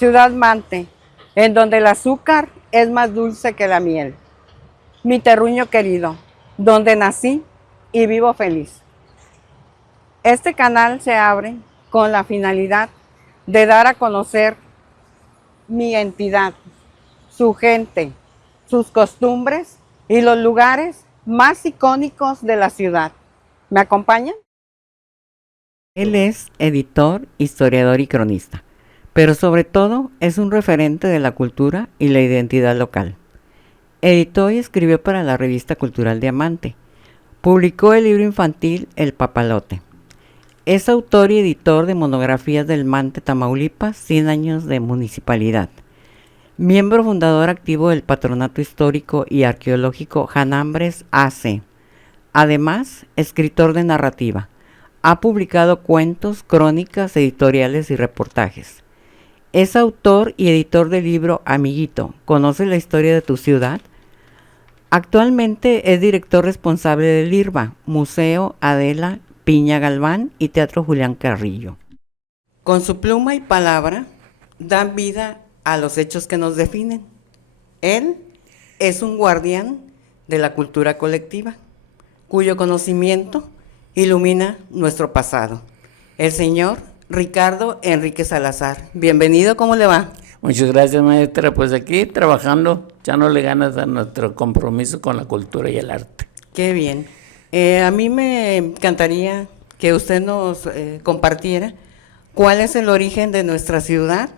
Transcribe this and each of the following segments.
Ciudad Mante, en donde el azúcar es más dulce que la miel. Mi terruño querido, donde nací y vivo feliz. Este canal se abre con la finalidad de dar a conocer mi entidad, su gente, sus costumbres y los lugares más icónicos de la ciudad. ¿Me acompañan? Él es editor, historiador y cronista, pero sobre todo es un referente de la cultura y la identidad local. Editó y escribió para la revista cultural Diamante. Publicó el libro infantil El Papalote. Es autor y editor de monografías del Mante, Tamaulipas, 100 años de municipalidad. Miembro fundador activo del Patronato Histórico y Arqueológico Janambres AC. Además, escritor de narrativa. Ha publicado cuentos, crónicas, editoriales y reportajes. Es autor y editor del libro Amiguito, ¿conoces la historia de tu ciudad? Actualmente es director responsable del IRBA, Museo Adela Piña Galván y Teatro Julián Carrillo. Con su pluma y palabra dan vida a los hechos que nos definen. Él es un guardián de la cultura colectiva, cuyo conocimiento ilumina nuestro pasado. El señor Ricardo Enrique Salazar. Bienvenido, ¿cómo le va? Muchas gracias, maestra. Pues aquí trabajando, echándole ganas a nuestro compromiso con la cultura y el arte. Qué bien. A mí me encantaría que usted nos compartiera cuál es el origen de nuestra ciudad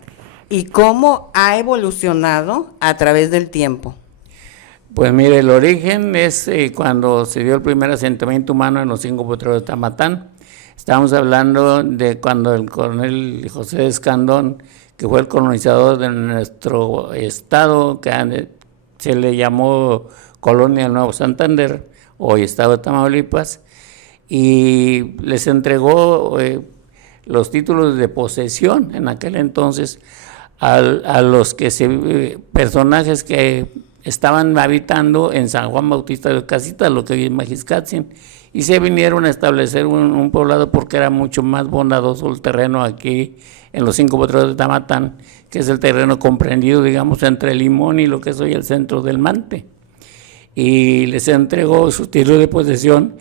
y cómo ha evolucionado a través del tiempo. Pues mire, el origen es cuando se dio el primer asentamiento humano en los 5 potreros de Tamatán. Estamos hablando de cuando el coronel José de Escandón, que fue el colonizador de nuestro estado, que se le llamó Colonia del Nuevo Santander, hoy estado de Tamaulipas, y les entregó los títulos de posesión en aquel entonces a los personajes que estaban habitando en San Juan Bautista de Casitas, lo que hoy es Mexiscatzin, y se vinieron a establecer un poblado porque era mucho más bondadoso el terreno aquí en los 5 potreros de Tamatán, que es el terreno comprendido, digamos, entre Limón y lo que es hoy el centro del Mante. Y les entregó su título de posesión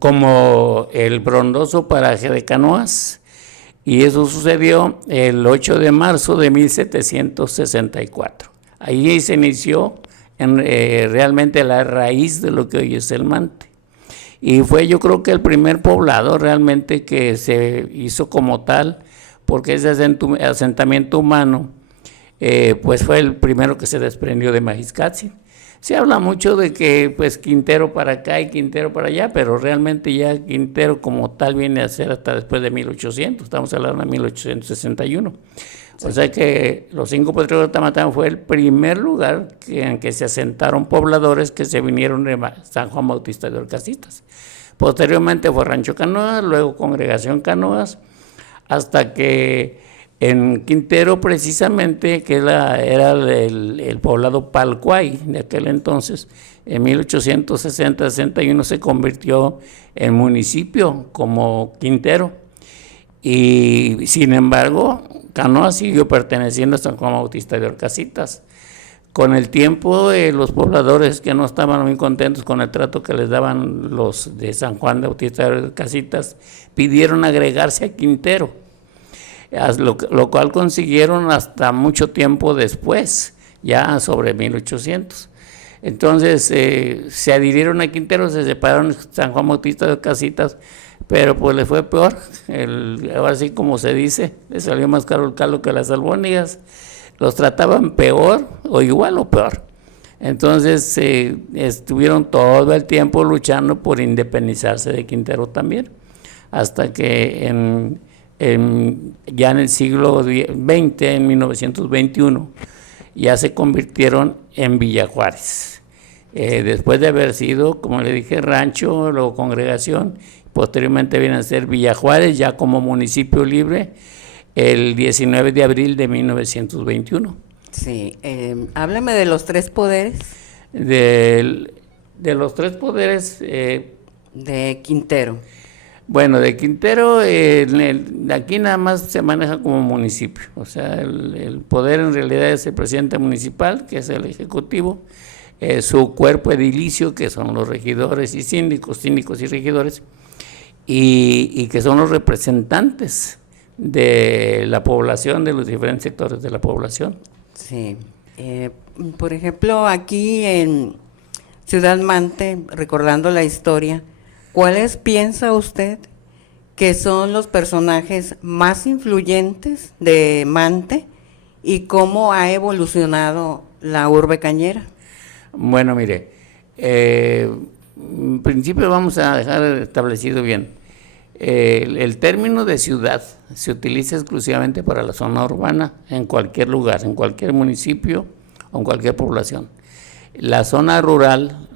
como el frondoso paraje de Canoas, y eso sucedió el 8 de marzo de 1764. Ahí se inició realmente la raíz de lo que hoy es el Mante. Y fue, yo creo, que el primer poblado realmente que se hizo como tal, porque ese asentamiento humano pues fue el primero que se desprendió de Mexiscatzin. Se habla mucho de que pues Quintero para acá y Quintero para allá, pero realmente ya Quintero como tal viene a ser hasta después de 1800, estamos hablando de 1861. O sea que los 5 potreros de Tamatán fue el primer lugar en que se asentaron pobladores que se vinieron de San Juan Bautista de Orcasitas. Posteriormente fue Rancho Canoas, luego Congregación Canoas, hasta que en Quintero precisamente, que era el poblado Palcuay de aquel entonces, en 1860-61 se convirtió en municipio como Quintero. Y sin embargo, Canoas siguió perteneciendo a San Juan Bautista de Orcasitas. Con el tiempo, los pobladores que no estaban muy contentos con el trato que les daban los de San Juan Bautista de Orcasitas, pidieron agregarse a Quintero, lo cual consiguieron hasta mucho tiempo después, ya sobre 1800. Entonces se adhirieron a Quintero, se separaron de San Juan Bautista de Orcasitas, pero pues le fue peor. Ahora sí, como se dice, le salió más caro el caldo que las albóndigas. Los trataban peor o igual o peor. Entonces estuvieron todo el tiempo luchando por independizarse de Quintero también, hasta que ya en el siglo XX, en 1921, ya se convirtieron en Villa Juárez. Después de haber sido, como le dije, rancho, luego congregación, posteriormente viene a ser Villa Juárez, ya como municipio libre, el 19 de abril de 1921. Sí, háblame de los 3 poderes. De los 3 poderes de Quintero. Bueno, de Quintero, aquí nada más se maneja como municipio, o sea, el poder en realidad es el presidente municipal, que es el ejecutivo, su cuerpo edilicio, que son los regidores y síndicos y regidores, y que son los representantes de la población, de los diferentes sectores de la población. Sí. Por ejemplo, aquí en Ciudad Mante, recordando la historia, ¿cuáles piensa usted que son los personajes más influyentes de Mante y cómo ha evolucionado la urbe cañera? Bueno, mire, en principio vamos a dejar establecido bien. El término de ciudad se utiliza exclusivamente para la zona urbana, en cualquier lugar, en cualquier municipio o en cualquier población. La zona rural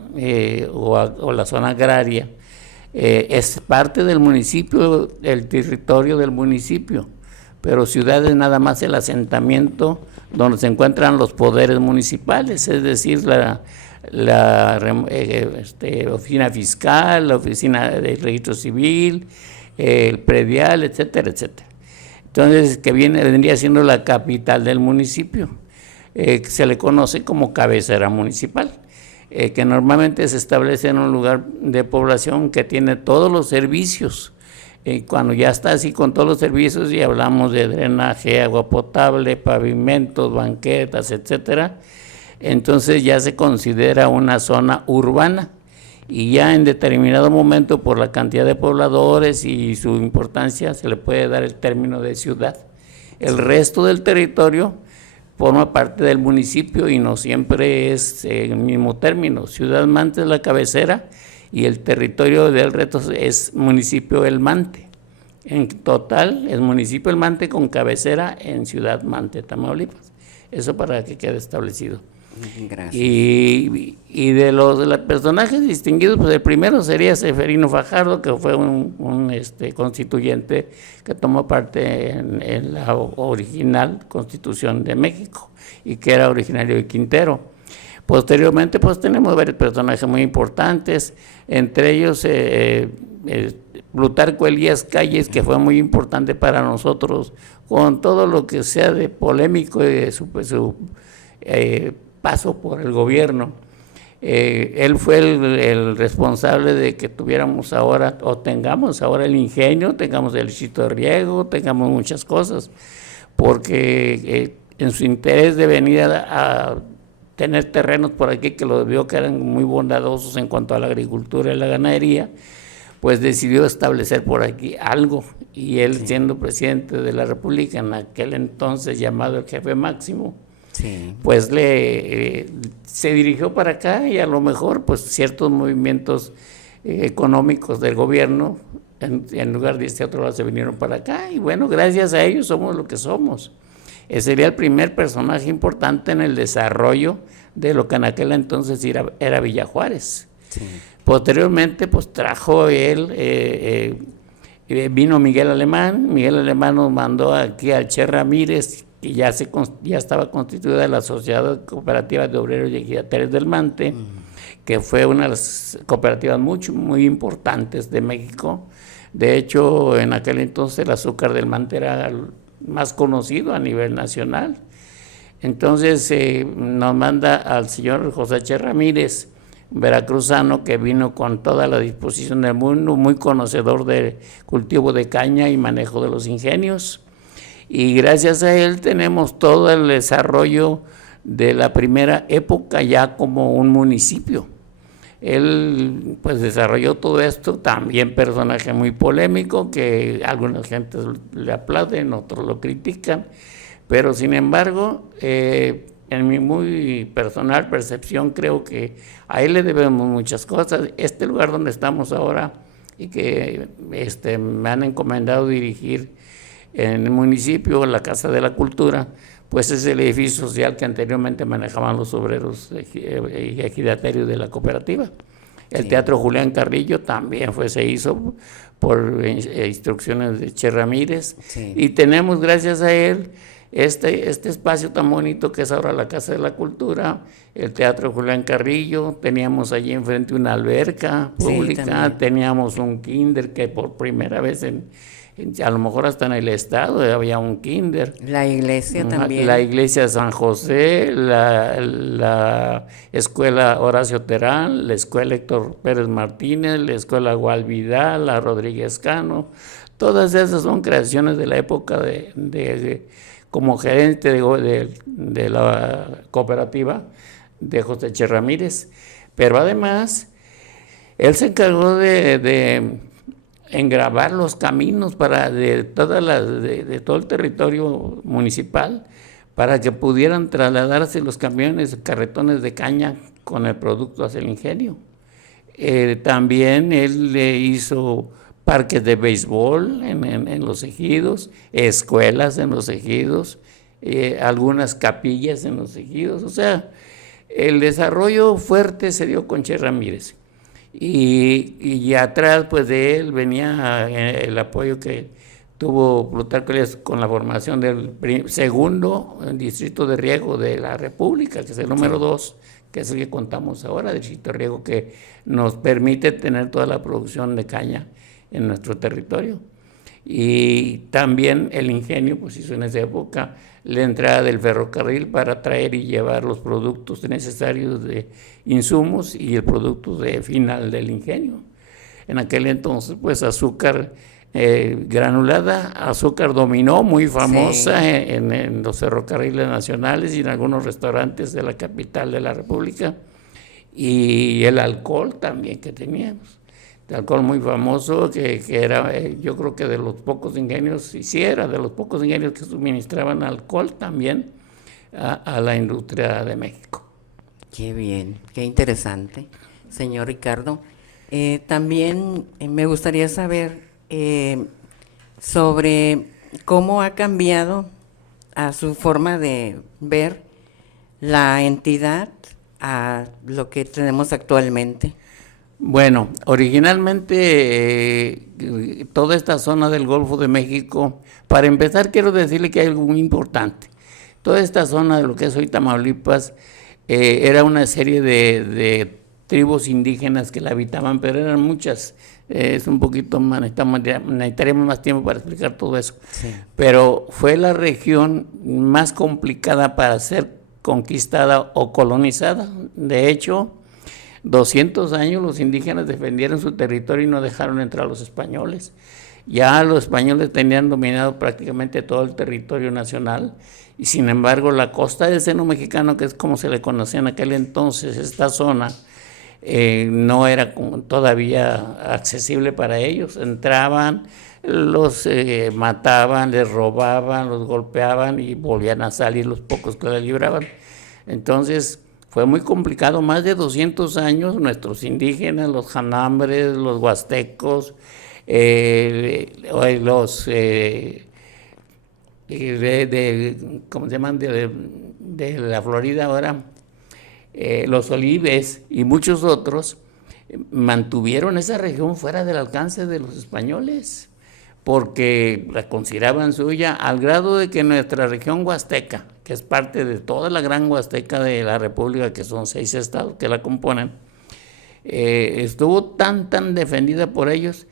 o la zona agraria es parte del municipio, el territorio del municipio, pero ciudad es nada más el asentamiento donde se encuentran los poderes municipales, es decir, la oficina fiscal, la oficina de registro civil, el predial, etcétera, etcétera. Entonces, que vendría siendo la capital del municipio, se le conoce como cabecera municipal, que normalmente se establece en un lugar de población que tiene todos los servicios. Cuando ya está así con todos los servicios y hablamos de drenaje, agua potable, pavimentos, banquetas, etcétera, entonces ya se considera una zona urbana y ya en determinado momento por la cantidad de pobladores y su importancia se le puede dar el término de ciudad. El resto del territorio forma parte del municipio y no siempre es el mismo término. Ciudad Mante es la cabecera y el territorio del resto es municipio El Mante. En total es municipio El Mante con cabecera en Ciudad Mante, Tamaulipas. Eso para que quede establecido. Gracias. Y de los personajes distinguidos, pues el primero sería Seferino Fajardo, que fue un constituyente que tomó parte en la original Constitución de México y que era originario de Quintero. Posteriormente, pues tenemos varios personajes muy importantes, entre ellos Plutarco Elías Calles, que fue muy importante para nosotros, con todo lo que sea de polémico de su paso por el gobierno. Él fue el responsable de que tuviéramos ahora, o tengamos ahora el ingenio, tengamos el Chito de Riego, tengamos muchas cosas, porque en su interés de venir a tener terrenos por aquí, que lo vio que eran muy bondadosos en cuanto a la agricultura y la ganadería, pues decidió establecer por aquí algo, y él siendo presidente de la República, en aquel entonces llamado el jefe máximo, Sí. pues se dirigió para acá y a lo mejor pues ciertos movimientos económicos del gobierno en lugar de este otro lado se vinieron para acá y bueno, gracias a ellos somos lo que somos. Sería el primer personaje importante en el desarrollo de lo que en aquel entonces era Villa Juárez. Sí. Posteriormente pues trajo él, vino Miguel Alemán nos mandó aquí al Che Ramírez, que ya estaba constituida la Sociedad Cooperativa de Obreros y Ejidatarios del Mante, que fue una de las cooperativas muy importantes de México. De hecho, en aquel entonces el azúcar del Mante era el más conocido a nivel nacional. Entonces nos manda al señor José Che Ramírez, veracruzano, que vino con toda la disposición del mundo, muy conocedor del cultivo de caña y manejo de los ingenios. Y gracias a él tenemos todo el desarrollo de la primera época ya como un municipio. Él pues desarrolló todo esto, también personaje muy polémico, que algunas gentes le aplauden, otros lo critican, pero sin embargo, en mi muy personal percepción, creo que a él le debemos muchas cosas. Este lugar donde estamos ahora y que me han encomendado dirigir en el municipio, la Casa de la Cultura, pues es el edificio social que anteriormente manejaban los obreros y ejidatarios de la cooperativa. El Teatro Julián Carrillo también se hizo por instrucciones de Che Ramírez, y tenemos gracias a él este espacio tan bonito que es ahora la Casa de la Cultura, el Teatro Julián Carrillo, teníamos allí enfrente una alberca pública, sí, teníamos un kinder que por primera vez a lo mejor hasta en el estado había un kinder. La iglesia también. La iglesia de San José, la escuela Horacio Terán, la escuela Héctor Pérez Martínez, la escuela Gualvidal, la Rodríguez Cano, todas esas son creaciones de la época como gerente de la cooperativa de José Che Ramírez. Pero además, él se encargó de engravar los caminos de todo el territorio municipal para que pudieran trasladarse los camiones, carretones de caña con el producto hacia el ingenio. También él le hizo parques de béisbol en los ejidos, escuelas en los ejidos, algunas capillas en los ejidos. O sea, el desarrollo fuerte se dio con Che Ramírez. Y atrás pues de él venía el apoyo que tuvo Plutarco Elías con la formación del segundo distrito de riego de la República, que es el número 2, que es el que contamos ahora, distrito de riego que nos permite tener toda la producción de caña en nuestro territorio. Y también el ingenio pues hizo en esa época la entrada del ferrocarril para traer y llevar los productos necesarios de insumos y el producto final del ingenio. En aquel entonces pues azúcar granulada, azúcar dominó, muy famosa en los ferrocarriles nacionales y en algunos restaurantes de la capital de la República, y el alcohol también que teníamos. De alcohol muy famoso, que era yo creo que de los pocos ingenios, y sí era de los pocos ingenios que suministraban alcohol también a la industria de México. Qué bien, qué interesante, señor Ricardo. También me gustaría saber sobre cómo ha cambiado a su forma de ver la entidad a lo que tenemos actualmente. Bueno, originalmente toda esta zona del Golfo de México, para empezar quiero decirle que hay algo muy importante. Toda esta zona de lo que es hoy Tamaulipas era una serie de tribus indígenas que la habitaban, pero eran muchas. Es un poquito más, necesitaríamos más tiempo para explicar todo eso. Sí. Pero fue la región más complicada para ser conquistada o colonizada. De hecho, 200 años los indígenas defendieron su territorio y no dejaron entrar a los españoles. Ya los españoles tenían dominado prácticamente todo el territorio nacional, y sin embargo la costa del seno mexicano, que es como se le conocía en aquel entonces, esta zona, no era todavía accesible para ellos. Entraban, los mataban, les robaban, los golpeaban y volvían a salir los pocos que la libraban. Entonces fue muy complicado. Más de 200 años nuestros indígenas, los janambres, los huastecos, los ¿cómo se llaman? De la Florida ahora, los olives y muchos otros, mantuvieron esa región fuera del alcance de los españoles, porque la consideraban suya, al grado de que nuestra región huasteca, que es parte de toda la gran Huasteca de la República, que son 6 estados que la componen, estuvo tan defendida por ellos,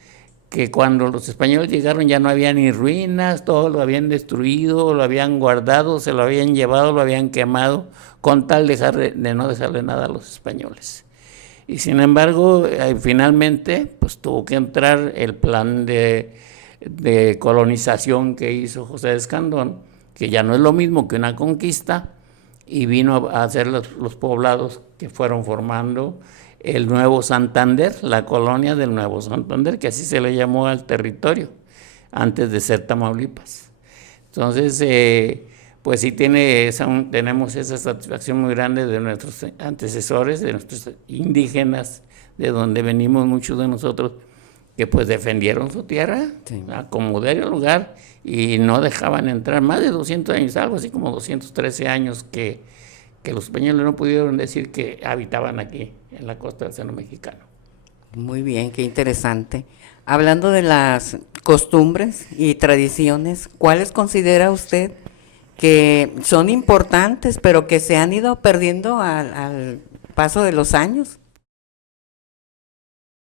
que cuando los españoles llegaron ya no había ni ruinas, todo lo habían destruido, lo habían guardado, se lo habían llevado, lo habían quemado, con tal de no dejarle nada a los españoles. Y sin embargo, finalmente, pues tuvo que entrar el plan de colonización que hizo José de Escandón, que ya no es lo mismo que una conquista, y vino a hacer los poblados que fueron formando el Nuevo Santander, la colonia del Nuevo Santander, que así se le llamó al territorio, antes de ser Tamaulipas. Entonces, pues sí tenemos esa satisfacción muy grande de nuestros antecesores, de nuestros indígenas, de donde venimos muchos de nosotros, que pues defendieron su tierra, sí, como de lugar, y no dejaban entrar. Más de 200 años, algo así como 213 años que los españoles no pudieron decir que habitaban aquí, en la costa del seno mexicano. Muy bien, qué interesante. Hablando de las costumbres y tradiciones, ¿cuáles considera usted que son importantes, pero que se han ido perdiendo al paso de los años.